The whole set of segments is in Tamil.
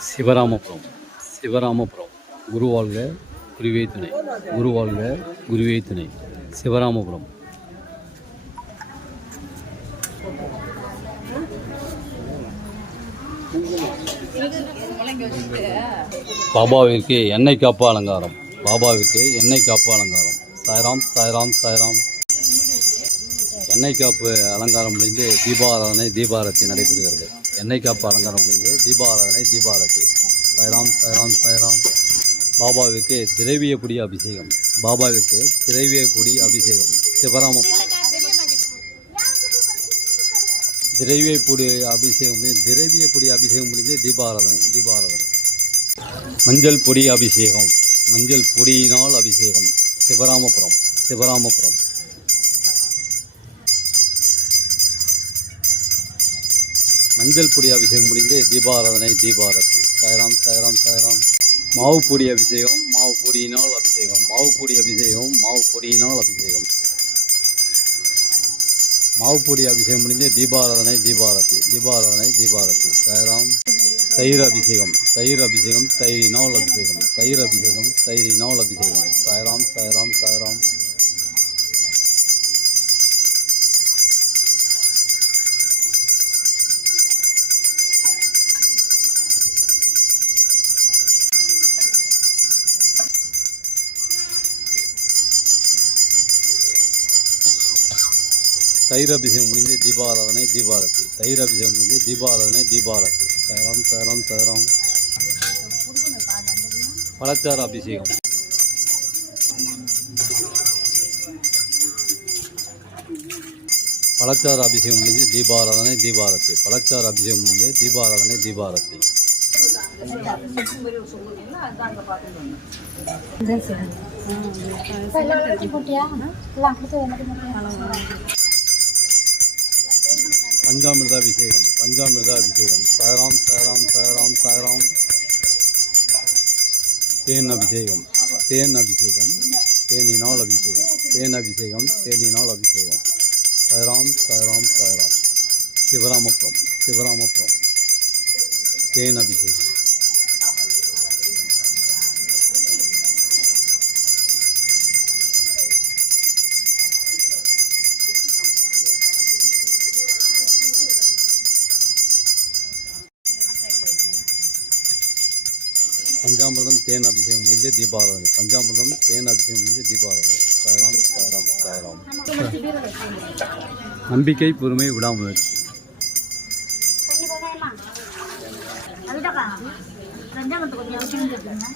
சிவராமபுரம். சிவராமபுரம். குருவாழ்க குருவே துணை. குருவாழ்க குருவே துணை. சிவராமபுரம். பாபாவிற்கு எண்ணெய் காப்பு அலங்காரம். பாபாவிற்கு எண்ணெய் காப்பு அலங்காரம். சாய்ராம் சாய்ராம் சாய்ராம். எண்ணெய் காப்பு அலங்காரம் முடிந்து தீபாராதனை தீபாரத்தி நடைபெறுகிறது. என்னை காப்பு அலங்காரம் முடிந்து தீபாராதனை தீபாரதி. சாய்ராம் சாய்ராம் சாய்ராம் பாபாவிற்கு திரவிய பொடி அபிஷேகம். பாபாவிற்கு திரவிய பொடி அபிஷேகம். சிவராமம் திரவிய பொடி அபிஷேகம் முடிந்து திரவிய பொடி அபிஷேகம் முடிஞ்சு தீபாராதனை தீபாராதனை. மஞ்சள் பொடி அபிஷேகம். மஞ்சள் பொடியினால் அபிஷேகம். சிவராமபுரம் சிவராமபுரம். மஞ்சள் பொடி அபிஷேகம் முடிந்து தீபாராதனை தீபாரதி. சாய்ராம் சாய்ராம் சாய்ராம் மாவு பொடி அபிஷேகம் மாவு பொடியினால் அபிஷேகம். மாவு பொடி அபிஷேகம் மாவு பொடியினால் அபிஷேகம். மாவு பொடி அபிஷேகம் முடிஞ்சு தீபாராதனை தீபாரதி. தீபாராதனை தீபாரதி. சாய்ராம் தயிர் அபிஷேகம். தயிர் அபிஷேகம் தயிரினால் அபிஷேகம். தயிர் அபிஷேகம் தயிரினால் அபிஷேகம். சாய்ராம் சாய்ராம் சாய்ராம் தயிர் அபிஷேகம் முடிஞ்சு தீபாராதனை தீபாரதி தயிர் அபிஷேகம் முடிஞ்சு தீபாராதனை தீபாரதி சாய்ராம் சாய்ராம் சாய்ராம் பழச்சாறு அபிஷேகம் பழச்சாறு அபிஷேகம் முடிஞ்சு தீபாராதனை தீபாரதி பழச்சாறு அபிஷேகம் முடிஞ்சு தீபாராதனை தீபாரதி எல்லாம் பஞ்சாமிர்தாபிஷேகம் பஞ்சாமிர்தாபிஷேகம். சாராம் சாராம் சாராம் சாராம் தேன் அபிஷேகம் தேன் அபிஷேகம் தேனினால் அபிஷேகம் தேன் அபிஷேகம் தேனினால் அபிஷேகம். சாராம் சாராம் சாராம் சிவராமபுரம் சிவராமபுரம். தேன் அபிஷேகம். சாய்ராம் நம்பிக்கை பொறுமை விடாமுயற்சி வந்து போதாயம்மா அதுதாப்பா ரெண்டாம் மட்டும் நம்பிக்கை பொறுமை இருக்குங்க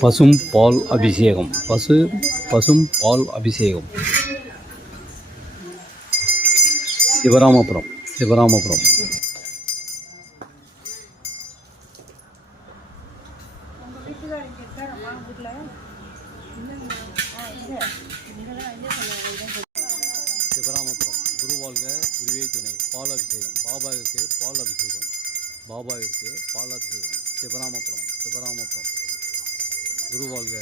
பசும் பால் அபிஷேகம். பசு பசும் பால் அபிஷேகம். சிவராமபுரம். சிவராமபுரம். சிவராமபுரம் குருவாழ்க குருவே துணை பால் அபிஷேகம் பாபாவிற்கு பால் அபிஷேகம் பாபாவிற்கு பால் அபிஷேகம் சிவராமபுரம் சிவராமபுரம். குருவாழ்க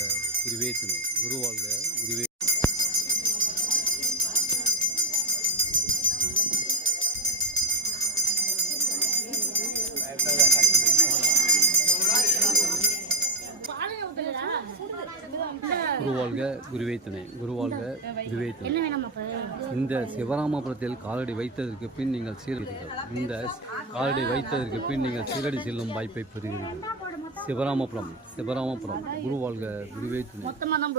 குருவே துணை. குருவாழ்க குருவே குருவே துணை குருவாழ்க குருவே துணை இந்த சிவராமபுரத்தில் காலடி வைத்ததற்கு பின் நீங்கள் சீரடிகள் இந்த காலடி வைத்ததற்கு பின் நீங்கள் சீரடி செல்லும் வாய்ப்பை பெறுகிறீர்கள் சிவராமபுரம் சிவராமபுரம் குருவாழ்க குருவே துணை மொத்தமாக தான்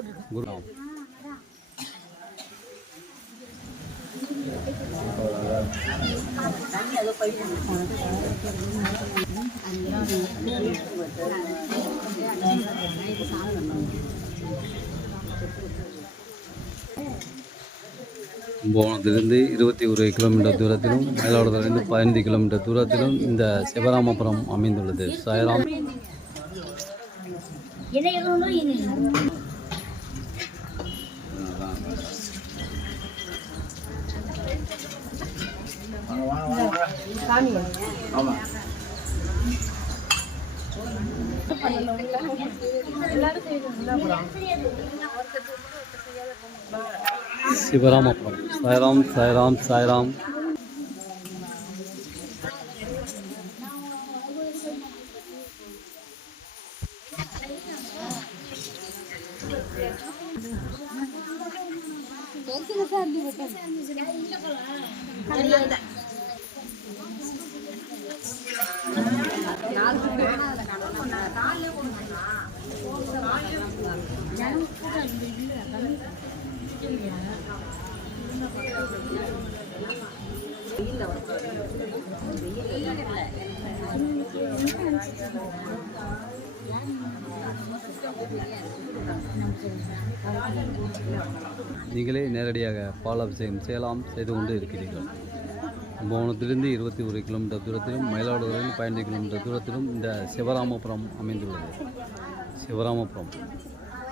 கும்பகோணத்திலிருந்து இருபத்தி ஒரு கிலோமீட்டர் தூரத்திலும் மயிலாடுதுறையிலிருந்து பதினைந்து கிலோமீட்டர் தூரத்திலும் இந்த சிவராமபுரம் அமைந்துள்ளது. சாய்ராம். என்ன எதுவும் இது சிவராமபுரம். சாய்ராம் சாய்ராம் சாய்ராம். நீங்களே நேரடியாக பால் அபிஷேகம் செய்யலாம் செய்து கொண்டு இருக்கிறீர்கள். கும்பகோணத்திலிருந்து இருபத்தி ஒரு கிலோமீட்டர் தூரத்திலும் மயிலாடுதுறையில் பதினைந்து கிலோமீட்டர் தூரத்திலும் இந்த சிவராமபுரம் அமைந்துள்ளது. சிவராமபுரம்.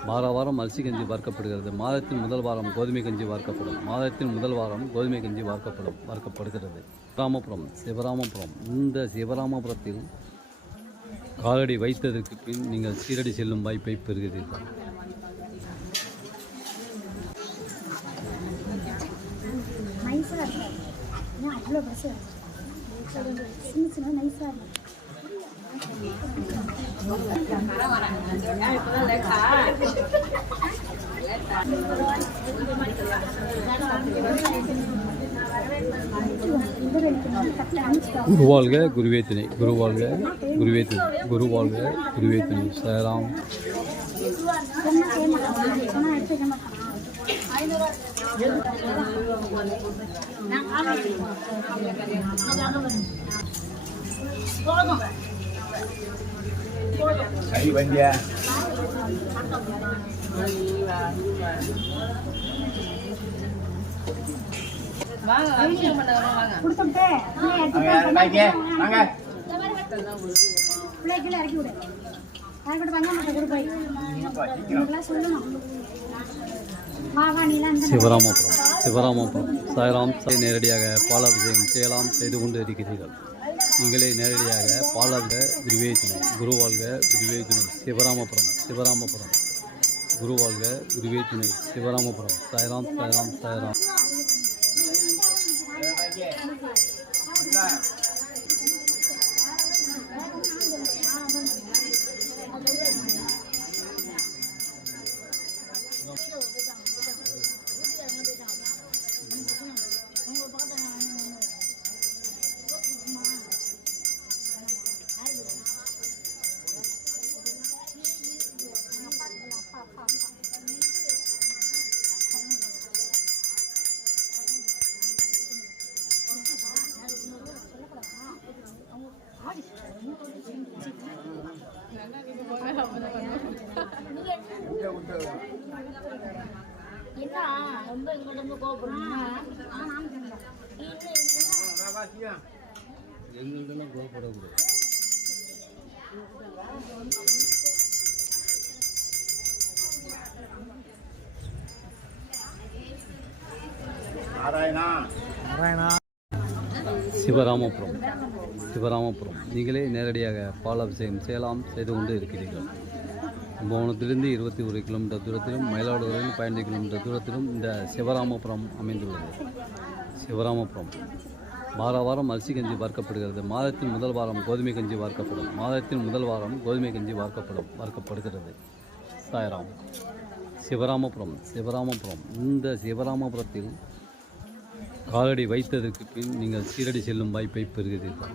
வார வாரம் அரிசி கஞ்சி வார்க்கப்படுகிறது மாதத்தின் முதல் வாரம் கோதுமை கஞ்சி வார்க்கப்படும் மாதத்தின் முதல் வாரம் கோதுமை கஞ்சி வார்க்கப்படும் வார்க்கப்படுகிறது சிவராமபுரம் சிவராமபுரம். இந்த சிவராமபுரத்தில் காலடி வைத்ததற்கு பின் நீங்கள் சீரடி செல்லும் வாய்ப்பை பெறுகிறீர்கள் நைஸாக இருக்கும் இவ்வளோ அவ்வளோ பஸ் சின்ன சின்ன நைஸாக இருக்கும் குருவாழ்க குருவேத்தினை குருவாழ்க குருவேத்தினை குருவாழ்க குருவேத்தினை துணை. சேராம் சொன்னா எடுத்து வைக்க மாட்டானா சரி வண்டியா கொடுத்துட்டு வாங்க. வாங்க பிள்ளைகளை இறக்கி விடு. யாருக்கிட்ட வாங்க. மாட்டேன் கொடு போய் உங்களுக்குலாம் சொல்லணும். சிவராமபுரம். சிவராமபுரம். சாய்ராம் சாய் நேரடியாக பாலாபிஷேகம் செய்யலாம் செய்து கொண்டு இருக்கிறீர்கள். நீங்களே நேரடியாக பாலாக குருவே குருவாழ்க குருவே சிவராமபுரம் சிவராமபுரம். குருவாழ்க குருவே சிவராமபுரம். சாய்ராம் சாய்ராம் சாய்ராம். என்ன ரொம்ப இங்கிட்ட இருந்து கோபுரம் எங்கள்கிட்டலாம் கோபப்படக்கூடாது நாராயணா. சிவராமபுரம். சிவராமபுரம். நீங்களே நேரடியாக பால் அபிஷேகம் செய்யலாம் செய்து கொண்டு இருக்கிறீர்கள். கும்பகோணத்திலிருந்து இருபத்தி ஒரு கிலோமீட்டர் தூரத்திலும் மயிலாடுதுறையில் பதினைந்து கிலோமீட்டர் தூரத்திலும் இந்த சிவராமபுரம் அமைந்துள்ளது. சிவராமபுரம். வார வாரம் அரிசி கஞ்சி வார்க்கப்படுகிறது மாதத்தின் முதல் வாரம் கோதுமை கஞ்சி வார்க்கப்படும் மாதத்தின் முதல் வாரம் கோதுமை கஞ்சி வார்க்கப்படும் வார்க்கப்படுகிறது சாயராம். சிவராமபுரம். சிவராமபுரம். இந்த சிவராமபுரத்தில் காலடி வைத்ததற்கு பின் நீங்கள் சீரடி செல்லும் வாய்ப்பை பெறுகிறீர்கள்.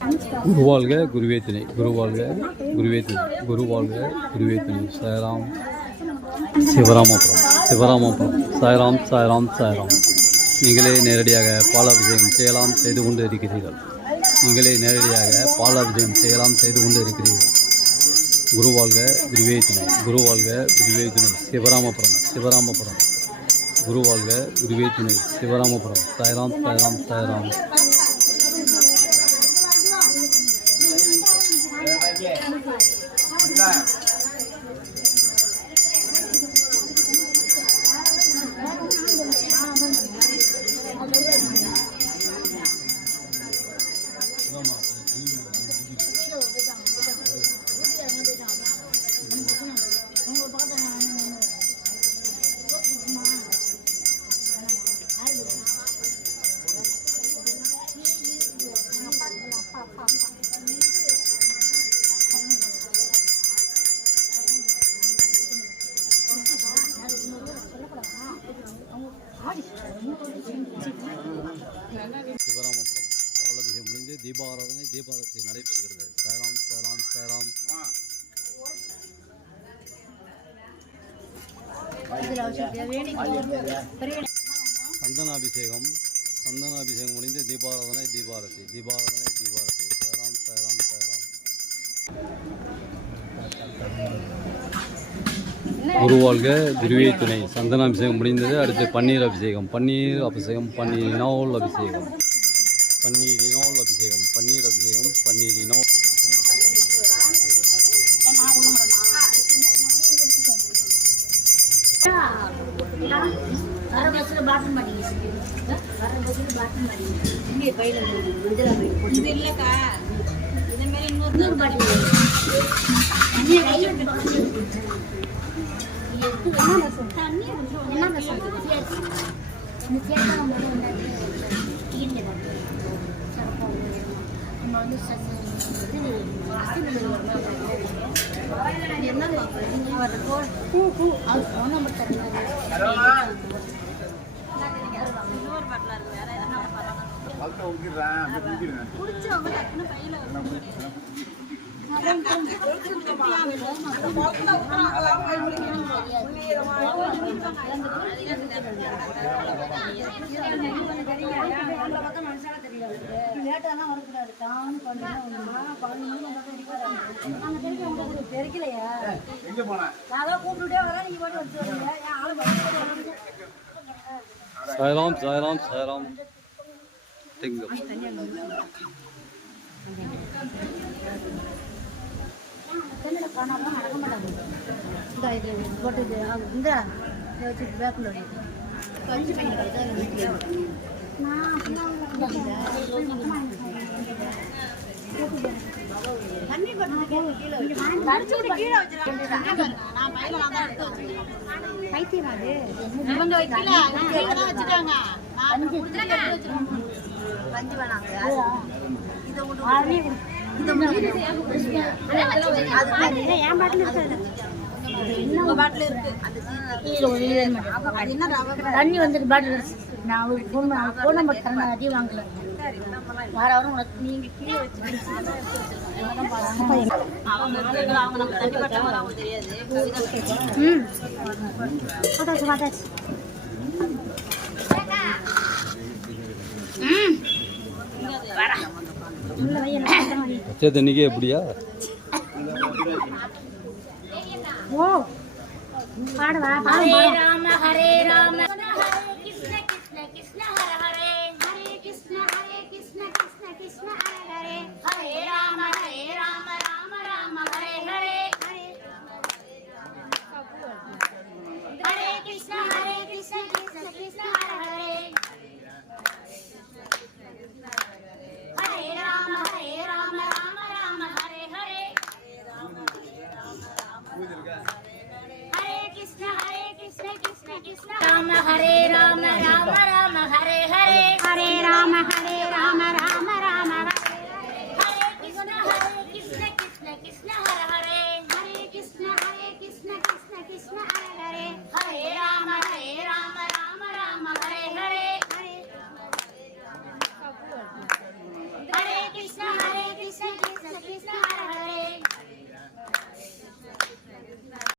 குருவாழ்க குருவே துணை. குருவாழ்க குருவே துணை. குருவாழ்க குருவே துணை. சாய்ராம் சிவராமபுரம். சிவராமபுரம். சாய்ராம் சாய்ராம் சாய்ராம். நீங்களே நேரடியாக பாலாபிஷேகம் செய்யலாம் செய்து கொண்டு இருக்கிறீர்கள். நீங்களே நேரடியாக பாலாபிஷேகம் செய்யலாம் செய்து கொண்டு இருக்கிறீர்கள். குருவாழ்க குருவே துணை. குருவாழ்க குருவே துணை. சிவராமபுரம் சிவராமபுரம். குருவாழ்க குருவே துணை. சிவராமபுரம். சாய்ராம் சாய்ராம் சாய்ராம். சிவராமபுரம். பாலபிஷேகம் முடிந்து தீபாராதனை தீபாரத்தை நடைபெறுகிறது. சாய்ராம் சாய்ராம் சாய்ராம் சந்தனாபிஷேகம். சந்தனாபிஷேகம் முடிந்து தீபாராதனை தீபாரதி. தீபாராதனை தீபாரதி. சாய்ராம் சாய்ராம் சாய்ராம் குருவாழ்க திருவே துணை. சந்தனாபிஷேகம் முடிந்தது அடுத்து பன்னீர் அபிஷேகம். பன்னீர் அபிஷேகம் பன்னீரினால் அபிஷேகம். பன்னீரினால் அபிஷேகம் பன்னீர் அபிஷேகம் பன்னீரினால் வர பஸ்ல பாத்ரூம் பண்ணிங்க வர பஸ்ல பாத்ரூம் பண்ணிங்க இங்கே பையில மஞ்சள் இது இல்லக்கா இதே மாதிரி இன்னொரு பாட்டில் தண்ணியை கை விட்டு என்ன ரசம் தண்ணி என்ன ரசம் இந்த சேட்டை நம்ம வந்து தீர்ந்து நம்ம வந்து சத்து இது என்ன பார்க்குறேன் பூ பூ அது ஃபோன் நம்பர் தருங்க பல்ல ஊத்திடுறேன் அப்படியே ஊத்திடுங்க பெருக்கலையா எங்க போன நான் கூப்பிட்டுட்டே வரேன் நீங்க பாட்டு வச்சு வரீங்க என் ஆளு பயந்து சாய்ராம் சாய்ராம் சாய்ராம் திங்கம் தென்னில் காணாமல் நடக்க மாட்டாங்க. இந்த இது போட்டு இது இந்த. வச்சு பேக்கில் வச்சு கஞ்சி பண்ணி கிடைச்சா வீட்டில் தண்ணி கீழே கீழே பைத்தியம் அது இவங்க வைக்கல வச்சுட்டாங்க. கஞ்சி வேணாங்க தண்ணி வந்துட்டு பாட்டில் நான் ஃபோன் ஃபோன் நம்பர் தரேன் அதையும் வாங்கல. வார வாரம் உனக்கு நீங்க கீழே வச்சு ம். பார்த்தாச்சு பார்த்தாச்சு ம். உள்ள வை தண்ணிக்கே எப்படியா? ஓ பாடுவா ஹரே ராம ஹரே ராம.